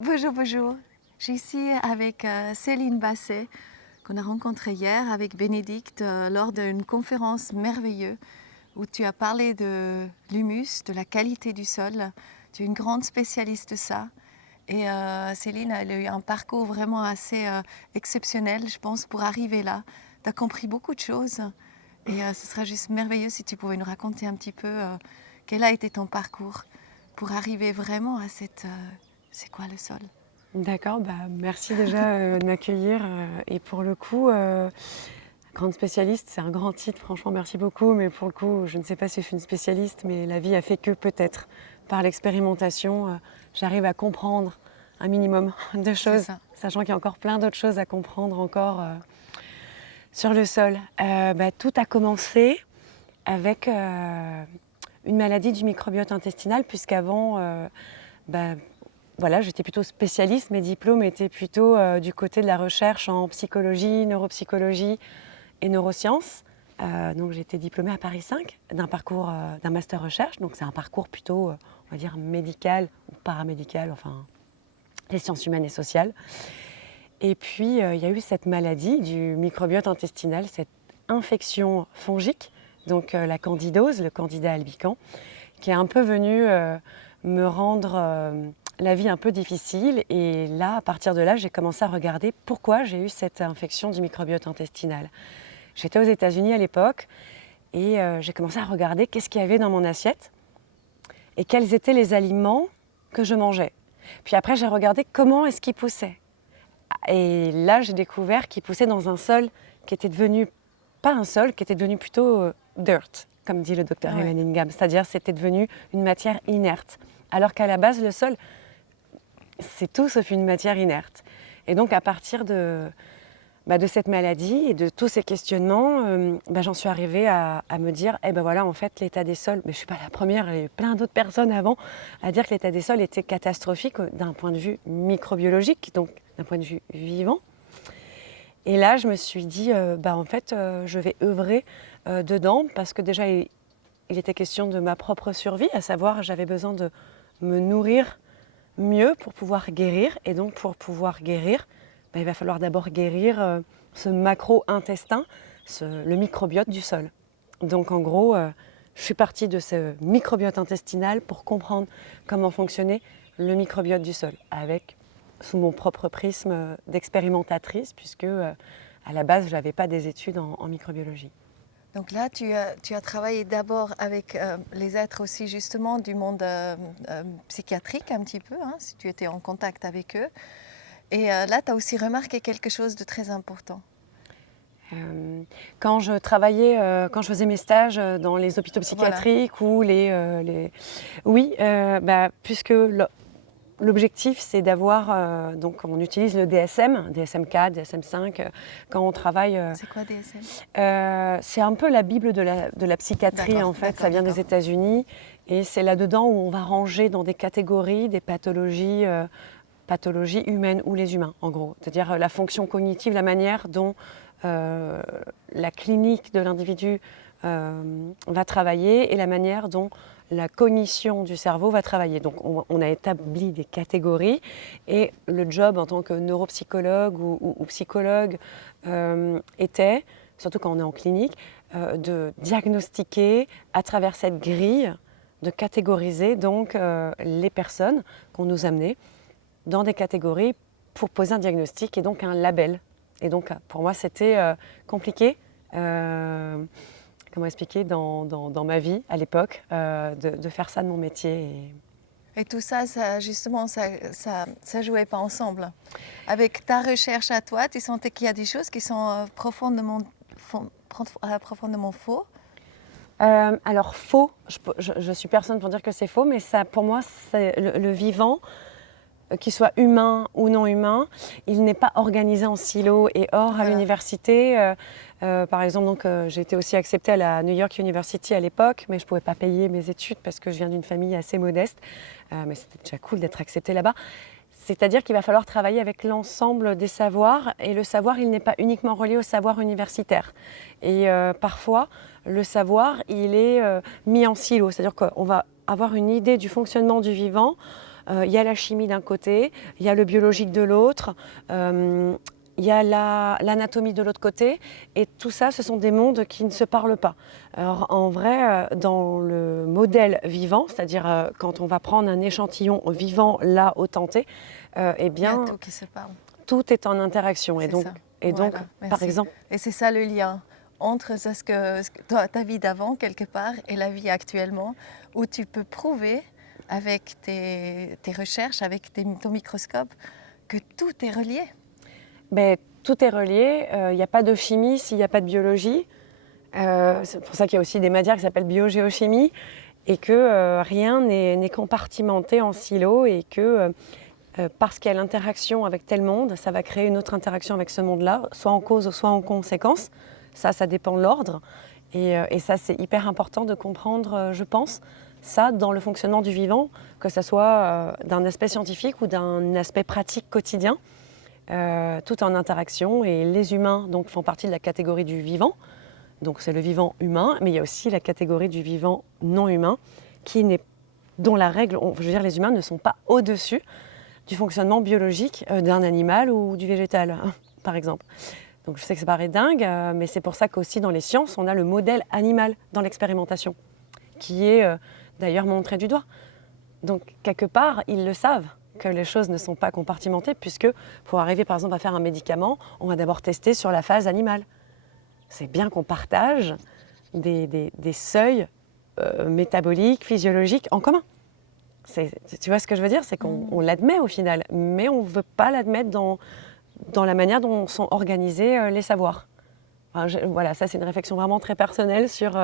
Bonjour, bonjour. Je suis ici avec Céline Basset, qu'on a rencontrée hier avec Bénédicte lors d'une conférence merveilleuse où tu as parlé de l'humus, de la qualité du sol. Tu es une grande spécialiste de ça. Et Céline, elle a eu un parcours vraiment assez exceptionnel, je pense, pour arriver là. Tu as compris beaucoup de choses. Et ce serait juste merveilleux si tu pouvais nous raconter un petit peu quel a été ton parcours pour arriver vraiment à cette... c'est quoi le sol? D'accord, merci déjà de m'accueillir. Et pour le coup, grande spécialiste, c'est un grand titre, franchement, merci beaucoup. Mais pour le coup, je ne sais pas si je suis une spécialiste, mais la vie a fait que peut-être, par l'expérimentation, j'arrive à comprendre un minimum de C'est choses, ça. sachant qu'il y a encore plein d'autres choses à comprendre encore sur le sol. Tout a commencé avec une maladie du microbiote intestinal, puisqu'avant, bah, voilà, j'étais plutôt spécialiste, mes diplômes étaient plutôt du côté de la recherche en psychologie, neuropsychologie et neurosciences. Donc j'ai été diplômée à Paris 5 d'un parcours d'un master recherche. Donc c'est un parcours plutôt, on va dire, médical ou paramédical, enfin les sciences humaines et sociales. Et puis il y a eu cette maladie du microbiote intestinal, cette infection fongique, donc la candidose, le candida albicans, qui est un peu venue me rendre la vie un peu difficile. Et là, à partir de là, j'ai commencé à regarder pourquoi j'ai eu cette infection du microbiote intestinal. J'étais aux États-Unis à l'époque et j'ai commencé à regarder qu'est-ce qu'il y avait dans mon assiette et quels étaient les aliments que je mangeais. Puis après, j'ai regardé comment est-ce qu'ils poussaient. Et là, j'ai découvert qu'ils poussaient dans un sol qui était devenu, pas un sol, qui était devenu plutôt dirt, comme dit le docteur Ouais. Evan Ingham, c'est-à-dire c'était devenu une matière inerte. Alors qu'à la base, le sol, c'est tout sauf une matière inerte. Et donc, à partir de cette maladie et de tous ces questionnements, j'en suis arrivée à me dire, voilà, en fait, l'état des sols, mais je ne suis pas la première, il y a eu plein d'autres personnes avant à dire que l'état des sols était catastrophique d'un point de vue microbiologique, donc d'un point de vue vivant. Et là, je me suis dit, en fait, je vais œuvrer dedans parce que déjà, il était question de ma propre survie, à savoir, j'avais besoin de me nourrir mieux pour pouvoir guérir. Et donc, pour pouvoir guérir, il va falloir d'abord guérir ce macro-intestin, le microbiote du sol. Donc, en gros, je suis partie de ce microbiote intestinal pour comprendre comment fonctionnait le microbiote du sol, avec sous mon propre prisme d'expérimentatrice, puisque à la base, je n'avais pas des études en microbiologie. Donc là, tu as travaillé d'abord avec les êtres aussi justement du monde psychiatrique un petit peu, hein, si tu étais en contact avec eux. Et là, tu as aussi remarqué quelque chose de très important. Quand je travaillais, quand je faisais mes stages dans les hôpitaux Voilà. psychiatriques ou les... Oui, puisque l'objectif, c'est d'avoir, donc on utilise le DSM, DSM-4, DSM-5, quand on travaille. C'est quoi DSM? C'est un peu la bible de la psychiatrie, D'accord, en fait. Ça d'accord, vient des d'accord. États-Unis et c'est là-dedans où on va ranger dans des catégories des pathologies, pathologies humaines ou les humains, en gros. C'est-à-dire la fonction cognitive, la manière dont la clinique de l'individu va travailler et la manière dont la cognition du cerveau va travailler. Donc on a établi des catégories et le job en tant que neuropsychologue ou psychologue était, surtout quand on est en clinique, de diagnostiquer à travers cette grille, de catégoriser donc les personnes qu'on nous amenait dans des catégories pour poser un diagnostic et donc un label. Et donc pour moi c'était compliqué. Comment expliquer dans ma vie à l'époque de faire ça de mon métier. Et tout ça, justement, ça jouait pas ensemble. Avec ta recherche à toi, tu sentais qu'il y a des choses qui sont profondément faux. Alors faux, je suis personne pour dire que c'est faux, mais ça, pour moi, c'est le vivant, qu'il soit humain ou non humain, il n'est pas organisé en silos. Et or, à Voilà. l'université, par exemple, j'ai été aussi acceptée à la New York University à l'époque, mais je ne pouvais pas payer mes études parce que je viens d'une famille assez modeste. Mais c'était déjà cool d'être acceptée là-bas. C'est-à-dire qu'il va falloir travailler avec l'ensemble des savoirs et le savoir, il n'est pas uniquement relié au savoir universitaire. Et parfois, le savoir, il est mis en silo, c'est-à-dire qu'on va avoir une idée du fonctionnement du vivant il y a la chimie d'un côté, il y a le biologique de l'autre, il y a l'anatomie de l'autre côté, et tout ça, ce sont des mondes qui ne se parlent pas. Alors en vrai, dans le modèle vivant, c'est-à-dire quand on va prendre un échantillon vivant là au tenté, eh Il y a bien, tout qui se parle. tout est en interaction. C'est ça. Et donc Voilà, par merci. exemple, Et c'est ça le lien entre ta vie d'avant, quelque part, et la vie actuellement, où tu peux prouver avec tes recherches, avec ton microscope, que tout est relié. ben, tout est relié. Il n'y a pas de chimie s'il n'y a pas de biologie. C'est pour ça qu'il y a aussi des matières qui s'appellent biogéochimie, et que rien n'est compartimenté en silo, et que parce qu'il y a l'interaction avec tel monde, ça va créer une autre interaction avec ce monde-là, soit en cause, soit en conséquence. Ça dépend de l'ordre. Et ça, c'est hyper important de comprendre, je pense, ça dans le fonctionnement du vivant, que ce soit d'un aspect scientifique ou d'un aspect pratique quotidien, tout en interaction. Et les humains donc, font partie de la catégorie du vivant. Donc c'est le vivant humain, mais il y a aussi la catégorie du vivant non humain, dont la règle, je veux dire, les humains ne sont pas au-dessus du fonctionnement biologique d'un animal ou du végétal, par exemple. Donc je sais que ça paraît dingue, mais c'est pour ça qu'aussi dans les sciences, on a le modèle animal dans l'expérimentation, qui est d'ailleurs montré du doigt. Donc quelque part, ils le savent que les choses ne sont pas compartimentées, puisque pour arriver par exemple à faire un médicament, on va d'abord tester sur la phase animale. C'est bien qu'on partage des seuils métaboliques, physiologiques en commun. Tu vois ce que je veux dire? C'est qu'on l'admet au final, mais on ne veut pas l'admettre dans la manière dont sont organisés les savoirs. Enfin, voilà, ça c'est une réflexion vraiment très personnelle sur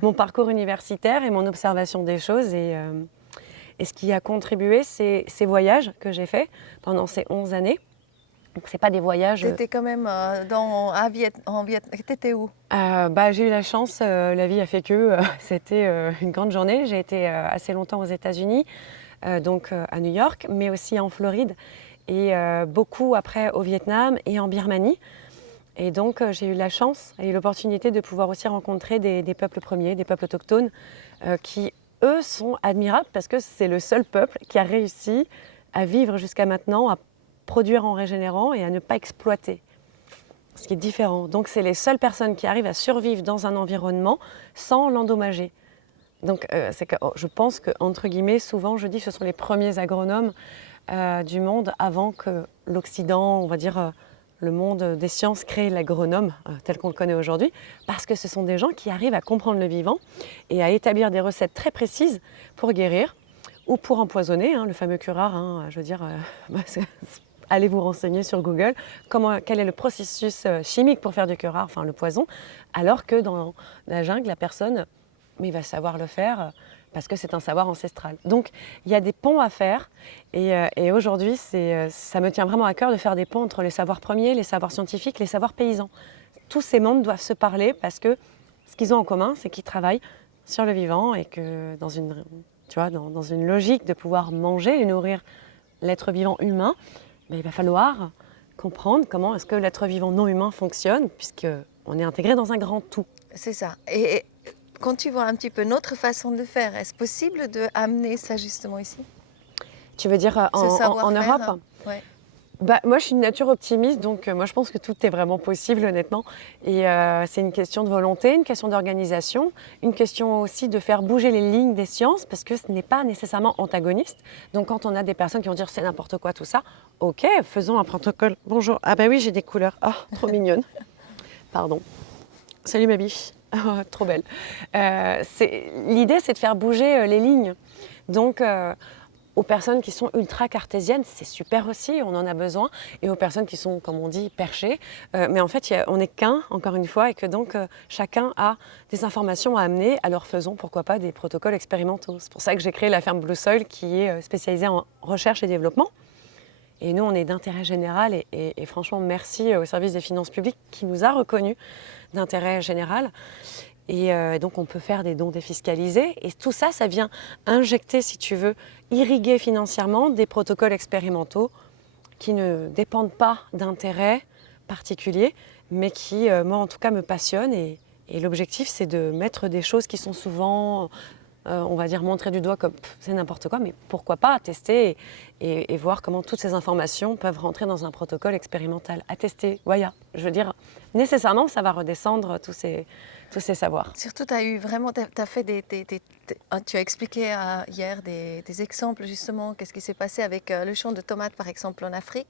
mon parcours universitaire et mon observation des choses. Et ce qui a contribué, c'est ces voyages que j'ai faits pendant ces 11 années. Donc, ce n'est pas des voyages... Tu étais quand même T'étais où? J'ai eu la chance, la vie a fait que c'était une grande journée. J'ai été assez longtemps aux États-Unis, donc à New York, mais aussi en Floride, et beaucoup après au Vietnam et en Birmanie. Et donc j'ai eu la chance et l'opportunité de pouvoir aussi rencontrer des peuples premiers, des peuples autochtones, qui eux sont admirables parce que c'est le seul peuple qui a réussi à vivre jusqu'à maintenant, à produire en régénérant et à ne pas exploiter, ce qui est différent. Donc c'est les seules personnes qui arrivent à survivre dans un environnement sans l'endommager. Donc je pense que, entre guillemets, souvent je dis que ce sont les premiers agronomes du monde avant que l'Occident, on va dire le monde des sciences, crée l'agronome tel qu'on le connaît aujourd'hui, parce que ce sont des gens qui arrivent à comprendre le vivant et à établir des recettes très précises pour guérir ou pour empoisonner, le fameux curare, je veux dire, allez vous renseigner sur Google, quel est le processus chimique pour faire du curare, enfin le poison, alors que dans la jungle, la personne va savoir le faire parce que c'est un savoir ancestral. Donc il y a des ponts à faire, et aujourd'hui, ça me tient vraiment à cœur de faire des ponts entre les savoirs premiers, les savoirs scientifiques, les savoirs paysans. Tous ces mondes doivent se parler parce que ce qu'ils ont en commun, c'est qu'ils travaillent sur le vivant, et que dans une logique de pouvoir manger et nourrir l'être vivant humain, il va falloir comprendre comment est-ce que l'être vivant non humain fonctionne, puisqu'on est intégré dans un grand tout. C'est ça. Et quand tu vois un petit peu notre façon de faire, est-ce possible d'amener ça justement ici? Tu veux dire en Europe? Ouais. Moi, je suis une nature optimiste, donc moi, je pense que tout est vraiment possible, honnêtement. Et c'est une question de volonté, une question d'organisation, une question aussi de faire bouger les lignes des sciences, parce que ce n'est pas nécessairement antagoniste. Donc, quand on a des personnes qui vont dire c'est n'importe quoi tout ça, ok, faisons un protocole. Bonjour. Ah bah oui, j'ai des couleurs. Ah, trop mignonne. Pardon. Salut ma biche. Trop belle. L'idée, c'est de faire bouger les lignes. Donc, aux personnes qui sont ultra cartésiennes, c'est super aussi, on en a besoin, et aux personnes qui sont, comme on dit, perchées. Mais en fait, on n'est qu'un, encore une fois, et que donc chacun a des informations à amener, alors faisons, pourquoi pas, des protocoles expérimentaux. C'est pour ça que j'ai créé la ferme Blue Soil, qui est spécialisée en recherche et développement. Et nous, on est d'intérêt général, et franchement, merci au service des finances publiques qui nous a reconnus d'intérêt général. Et donc, on peut faire des dons défiscalisés. Et tout ça, ça vient injecter, si tu veux, irriguer financièrement des protocoles expérimentaux qui ne dépendent pas d'intérêts particuliers, mais qui, moi, en tout cas, me passionnent. Et l'objectif, c'est de mettre des choses qui sont souvent on va dire montrer du doigt comme c'est n'importe quoi, mais pourquoi pas tester et voir comment toutes ces informations peuvent rentrer dans un protocole expérimental. À tester, voilà. Je veux dire, nécessairement, ça va redescendre tous ces savoirs. Surtout, tu as eu vraiment, t'as fait tu as expliqué hier des exemples justement, qu'est-ce qui s'est passé avec le champ de tomates par exemple en Afrique,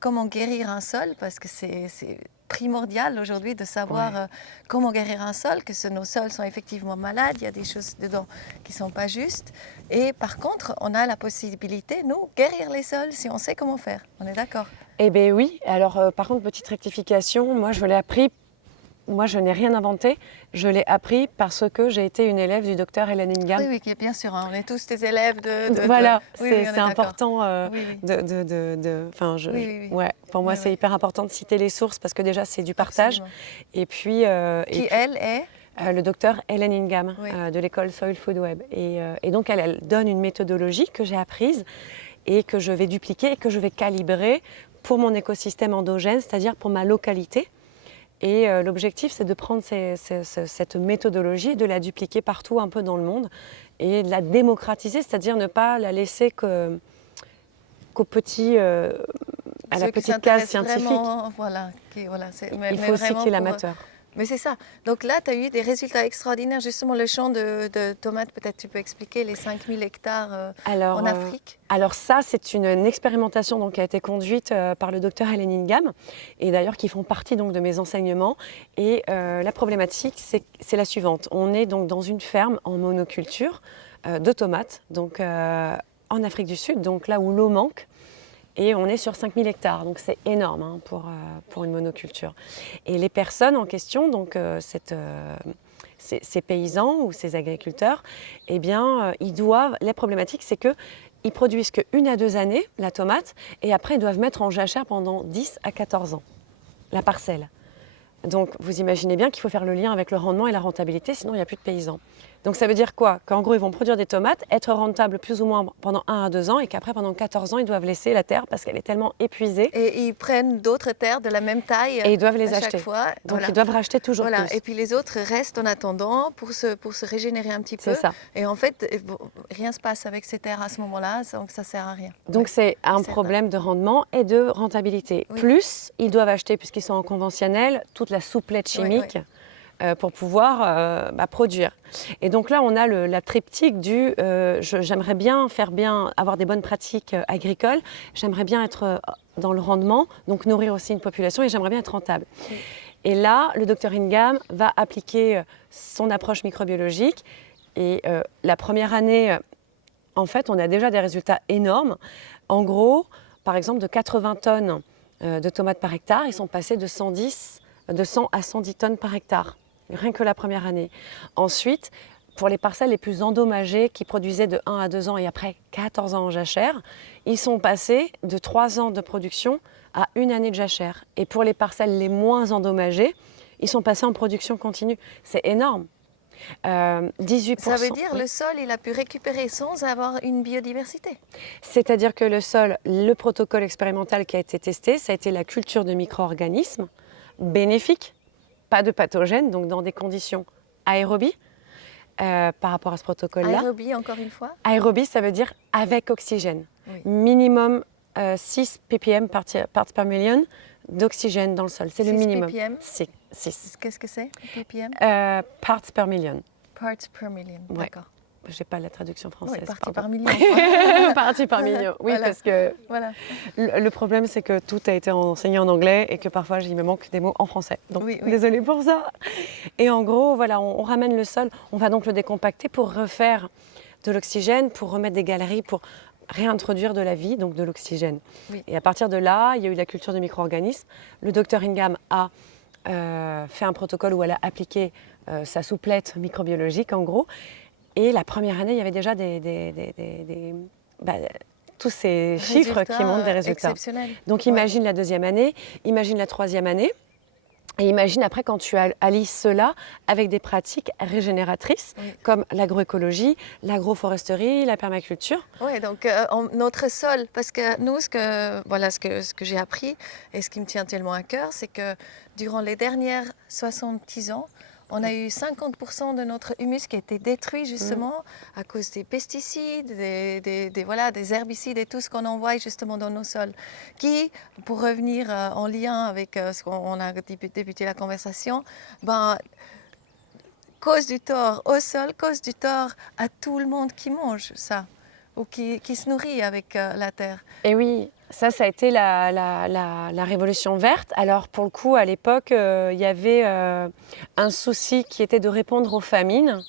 comment guérir un sol, parce que c'est primordial aujourd'hui de savoir comment guérir un sol, que nos sols sont effectivement malades, il y a des choses dedans qui ne sont pas justes. Et par contre, on a la possibilité, nous, guérir les sols si on sait comment faire. On est d'accord? Eh bien oui, alors par contre, petite rectification, moi je l'ai appris. Moi, je n'ai rien inventé, je l'ai appris parce que j'ai été une élève du docteur Helen Ingham. Oui, oui, bien sûr, hein, on est tous des élèves de voilà, oui, oui, c'est important oui, oui. Ouais, pour moi, Oui, c'est oui. hyper important de citer les sources parce que déjà, c'est du partage. Absolument. Et puis, Elle est le docteur Helen Ingham Oui. de l'école Soil Food Web. Et donc, elle donne une méthodologie que j'ai apprise et que je vais dupliquer et que je vais calibrer pour mon écosystème endogène, c'est-à-dire pour ma localité. Et l'objectif, c'est de prendre cette méthodologie et de la dupliquer partout un peu dans le monde et de la démocratiser, c'est-à-dire ne pas la laisser qu'au petit, à la petite case scientifique. Vraiment, Il faut aussi qu'il y ait l'amateur. Mais c'est ça. Donc là, tu as eu des résultats extraordinaires. Justement, le champ de tomates, peut-être tu peux expliquer les 5000 hectares en Afrique. Alors ça, c'est une expérimentation donc, qui a été conduite par le docteur Helen Ingham et d'ailleurs qui font partie donc, de mes enseignements. Et la problématique, c'est la suivante. On est donc dans une ferme en monoculture de tomates, donc en Afrique du Sud, donc là où l'eau manque. Et on est sur 5000 hectares, donc c'est énorme hein, pour une monoculture. Et les personnes en question, donc ces paysans ou ces agriculteurs, eh bien, la problématique, c'est qu'ils produisent qu'1 à 2 années la tomate, et après, ils doivent mettre en jachère pendant 10 à 14 ans la parcelle. Donc, vous imaginez bien qu'il faut faire le lien avec le rendement et la rentabilité, sinon il n'y a plus de paysans. Donc, ça veut dire quoi? Qu'en gros, ils vont produire des tomates, être rentables plus ou moins pendant 1 à 2 ans, et qu'après, pendant 14 ans, ils doivent laisser la terre parce qu'elle est tellement épuisée. Et ils prennent d'autres terres de la même taille et ils doivent les à acheter. chaque fois. Donc, ils doivent racheter toujours voilà. plus. Et puis les autres restent en attendant pour se régénérer un petit peu. C'est ça. Et en fait, rien ne se passe avec ces terres à ce moment-là, donc ça ne sert à rien. Donc, c'est un problème de rendement et de rentabilité. Oui. Plus, ils doivent acheter, puisqu'ils sont en conventionnel, toute la souplette chimique. Oui. Pour pouvoir produire. Et donc là, on a la triptyque du j'aimerais bien avoir des bonnes pratiques agricoles, j'aimerais bien être dans le rendement, donc nourrir aussi une population, et j'aimerais bien être rentable. Oui. Et là, le docteur Ingham va appliquer son approche microbiologique. Et la première année, en fait, on a déjà des résultats énormes. En gros, par exemple, de 80 tonnes de tomates par hectare, ils sont passés de 100 à 110 tonnes par hectare. Rien que la première année. Ensuite, pour les parcelles les plus endommagées qui produisaient de 1 à 2 ans et après 14 ans en jachère, ils sont passés de 3 ans de production à 1 année de jachère. Et pour les parcelles les moins endommagées, ils sont passés en production continue. C'est énorme. 18%. Ça veut dire que le sol, il a pu récupérer sans avoir une biodiversité. C'est-à-dire que le sol, le protocole expérimental qui a été testé, ça a été la culture de micro-organismes bénéfiques, pas de pathogènes, donc dans des conditions aérobies par rapport à ce protocole-là. Aérobie, encore une fois? Aérobie, ça veut dire avec oxygène. Oui. Minimum 6 ppm parts per million d'oxygène dans le sol. C'est le minimum. ppm? 6. Qu'est-ce que c'est, ppm? Parts per million. Parts per million, ouais. D'accord. Je n'ai pas la traduction française. Oui, partie par million. Partie par million, oui, voilà. Parce que le problème, c'est que tout a été enseigné en anglais et que parfois, il me manque des mots en français. Donc, désolée pour ça. Et en gros, voilà, on ramène le sol, on va donc le décompacter pour refaire de l'oxygène, pour remettre des galeries, pour réintroduire de la vie, donc de l'oxygène. Oui. Et à partir de là, il y a eu la culture de micro-organismes. Le docteur Ingham a fait un protocole où elle a appliqué sa souplette microbiologique, en gros. Et la première année, il y avait déjà tous ces chiffres qui montrent des résultats. Donc imagine la deuxième année, imagine la troisième année, et imagine après quand tu allies cela avec des pratiques régénératrices comme l'agroécologie, l'agroforesterie, la permaculture. Oui, donc notre sol, parce que nous, ce que j'ai appris et ce qui me tient tellement à cœur, c'est que durant les dernières 70 ans, On a eu 50% de notre humus qui a été détruit justement à cause des pesticides, des herbicides et tout ce qu'on envoie justement dans nos sols. Qui, pour revenir en lien avec ce qu'on a débuté la conversation, cause du tort au sol, cause du tort à tout le monde qui mange ça ou qui se nourrit avec la terre. Et oui, ça a été la révolution verte. Alors pour le coup, à l'époque, il y avait un souci qui était de répondre aux famines.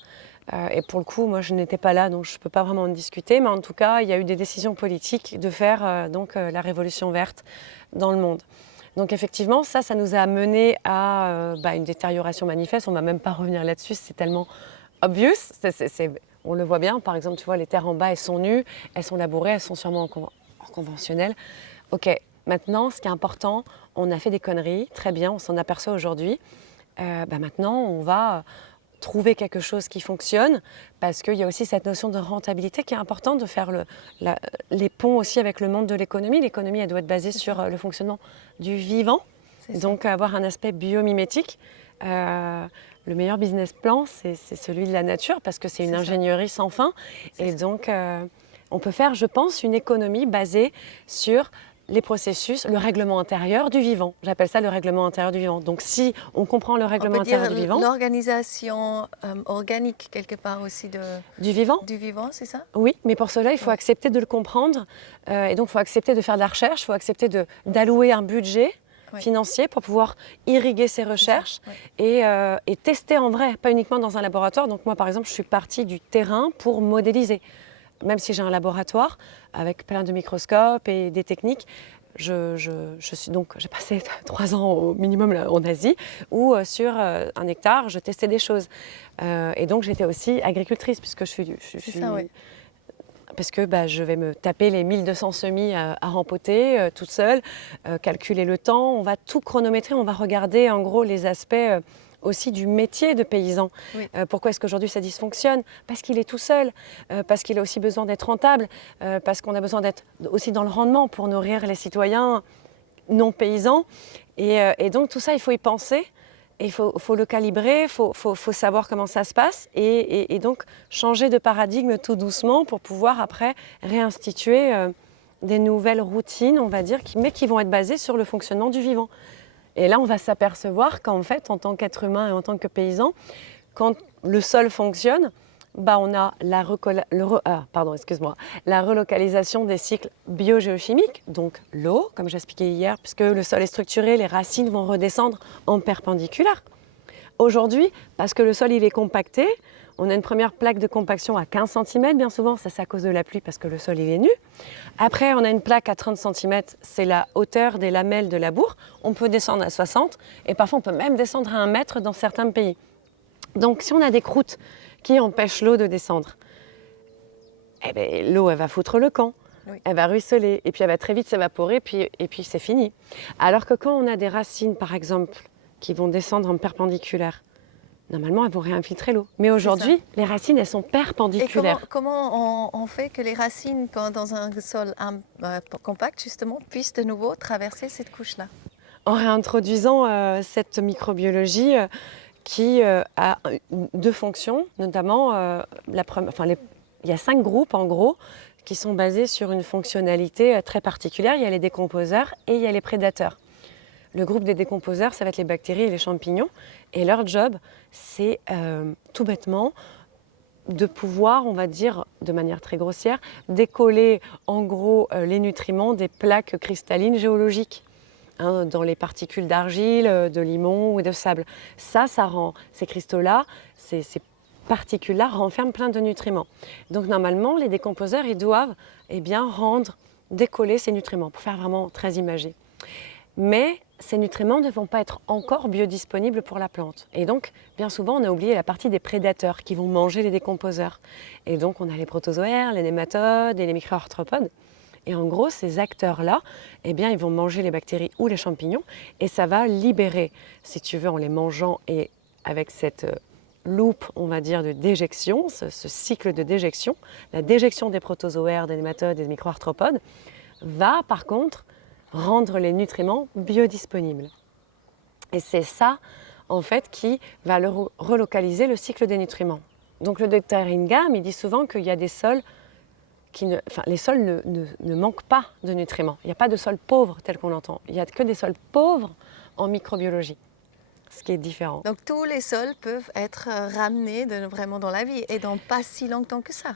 Et pour le coup, moi je n'étais pas là, donc je ne peux pas vraiment en discuter. Mais en tout cas, il y a eu des décisions politiques de faire la révolution verte dans le monde. Donc effectivement, ça nous a mené à une détérioration manifeste. On ne va même pas revenir là-dessus, c'est tellement obvious. On le voit bien, par exemple, tu vois, les terres en bas, elles sont nues, elles sont labourées, elles sont sûrement en conventionnel. Ok, maintenant, ce qui est important, on a fait des conneries, très bien, on s'en aperçoit aujourd'hui. Maintenant, on va trouver quelque chose qui fonctionne, parce qu'il y a aussi cette notion de rentabilité qui est importante, de faire les ponts aussi avec le monde de l'économie. L'économie, elle doit être basée sur le fonctionnement du vivant, donc avoir un aspect biomimétique. Le meilleur business plan, c'est celui de la nature, parce que c'est une ingénierie sans fin. Et donc, on peut faire, je pense, une économie basée sur les processus, le règlement intérieur du vivant. J'appelle ça le règlement intérieur du vivant. Donc, si on comprend le règlement intérieur du vivant... L'organisation organique, quelque part aussi, du vivant. Du vivant, c'est ça? Oui, mais pour cela, il faut accepter de le comprendre. Et donc, il faut accepter de faire de la recherche, il faut accepter d'allouer un budget financier pour pouvoir irriguer ces recherches et tester en vrai, pas uniquement dans un laboratoire. Donc moi, par exemple, je suis partie du terrain pour modéliser. Même si j'ai un laboratoire avec plein de microscopes et des techniques, j'ai passé 3 ans au minimum là, en Asie, où sur 1 hectare, je testais des choses. Et donc j'étais aussi agricultrice, puisque je suis parce que je vais me taper les 1200 semis à rempoter toute seule, calculer le temps, on va tout chronométrer, on va regarder en gros les aspects aussi du métier de paysan. Oui. Pourquoi est-ce qu'aujourd'hui ça dysfonctionne? Parce qu'il est tout seul, parce qu'il a aussi besoin d'être rentable, parce qu'on a besoin d'être aussi dans le rendement pour nourrir les citoyens non paysans. Et donc tout ça, il faut y penser. Il faut le calibrer, il faut savoir comment ça se passe et donc changer de paradigme tout doucement pour pouvoir après réinstituer des nouvelles routines, on va dire, mais qui vont être basées sur le fonctionnement du vivant. Et là, on va s'apercevoir qu'en fait, en tant qu'être humain et en tant que paysan, quand le sol fonctionne, on a la relocalisation des cycles biogéochimiques, donc l'eau, comme j'expliquais hier, puisque le sol est structuré, les racines vont redescendre en perpendiculaire. Aujourd'hui, parce que le sol il est compacté, on a une première plaque de compaction à 15 cm, bien souvent, ça c'est à cause de la pluie parce que le sol il est nu. Après, on a une plaque à 30 cm, c'est la hauteur des lamelles de labour. On peut descendre à 60 et parfois on peut même descendre à 1 mètre dans certains pays. Donc si on a des croûtes qui empêche l'eau de descendre, l'eau, elle va foutre le camp, elle va ruisseler, et puis elle va très vite s'évaporer, et puis c'est fini. Alors que quand on a des racines, par exemple, qui vont descendre en perpendiculaire, normalement, elles vont réinfiltrer l'eau. Mais aujourd'hui, les racines, elles sont perpendiculaires. Et comment on fait que les racines, dans un sol compact, justement, puissent de nouveau traverser cette couche-là? En réintroduisant cette microbiologie qui a 2 fonctions, notamment il y a 5 groupes en gros qui sont basés sur une fonctionnalité très particulière. Il y a les décomposeurs et il y a les prédateurs. Le groupe des décomposeurs, ça va être les bactéries et les champignons. Et leur job, c'est tout bêtement de pouvoir, on va dire de manière très grossière, décoller en gros les nutriments des plaques cristallines géologiques. Dans les particules d'argile, de limon ou de sable. Ça rend ces cristaux-là, ces particules-là renferment plein de nutriments. Donc normalement, les décomposeurs, ils doivent décoller ces nutriments pour faire vraiment très imagé. Mais ces nutriments ne vont pas être encore biodisponibles pour la plante. Et donc, bien souvent, on a oublié la partie des prédateurs qui vont manger les décomposeurs. Et donc, on a les protozoaires, les nématodes et les micro-arthropodes. Et en gros, ces acteurs-là, ils vont manger les bactéries ou les champignons et ça va libérer, si tu veux, en les mangeant et avec cette loupe, on va dire, de déjection, ce cycle de déjection, la déjection des protozoaires, des nématodes et des micro-arthropodes va par contre rendre les nutriments biodisponibles. Et c'est ça, en fait, qui va relocaliser le cycle des nutriments. Donc le docteur Ingham, il dit souvent qu'il y a des sols les sols ne manquent pas de nutriments. Il n'y a pas de sol pauvre tel qu'on l'entend. Il n'y a que des sols pauvres en microbiologie, ce qui est différent. Donc tous les sols peuvent être ramenés vraiment dans la vie et dans pas si longtemps que ça.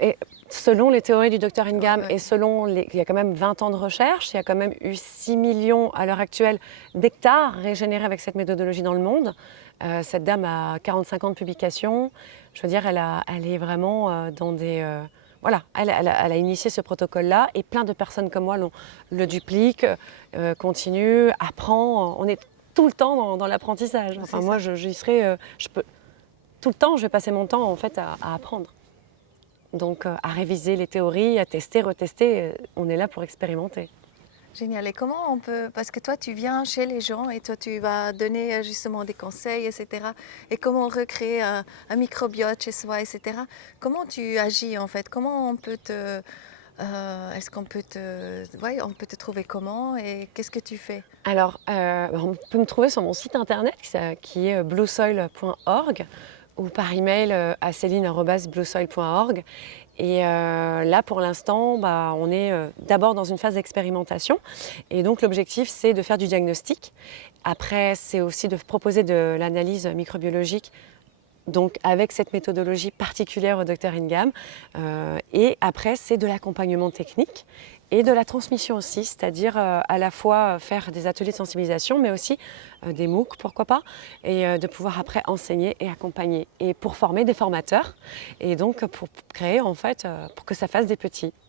Et selon les théories du docteur Ingham Ouais. et il y a quand même 20 ans de recherche, il y a quand même eu 6 millions à l'heure actuelle d'hectares régénérés avec cette méthodologie dans le monde. Cette dame a 45 ans de publication. Je veux dire, elle est vraiment dans des... voilà, elle a initié ce protocole-là et plein de personnes comme moi le dupliquent, continuent, apprennent. On est tout le temps dans l'apprentissage. Enfin, moi, j'y serai... tout le temps, je vais passer mon temps en fait à apprendre. Donc à réviser les théories, à tester, retester, on est là pour expérimenter. Génial. Et comment on peut, parce que toi tu viens chez les gens et toi tu vas donner justement des conseils, etc. Et comment recréer un microbiote chez soi, etc. Comment tu agis en fait? Comment on peut est-ce qu'on peut on peut te trouver comment et qu'est-ce que tu fais? Alors, on peut me trouver sur mon site internet qui est bluesoil.org ou par email à celine@bluesoil.org. Et là, pour l'instant, on est d'abord dans une phase d'expérimentation. Et donc, l'objectif, c'est de faire du diagnostic. Après, c'est aussi de proposer de l'analyse microbiologique, donc avec cette méthodologie particulière au Dr Ingham. Et après, c'est de l'accompagnement technique et de la transmission aussi, c'est-à-dire à la fois faire des ateliers de sensibilisation, mais aussi des MOOC, pourquoi pas, et de pouvoir après enseigner et accompagner, et pour former des formateurs, et donc pour créer en fait, pour que ça fasse des petits.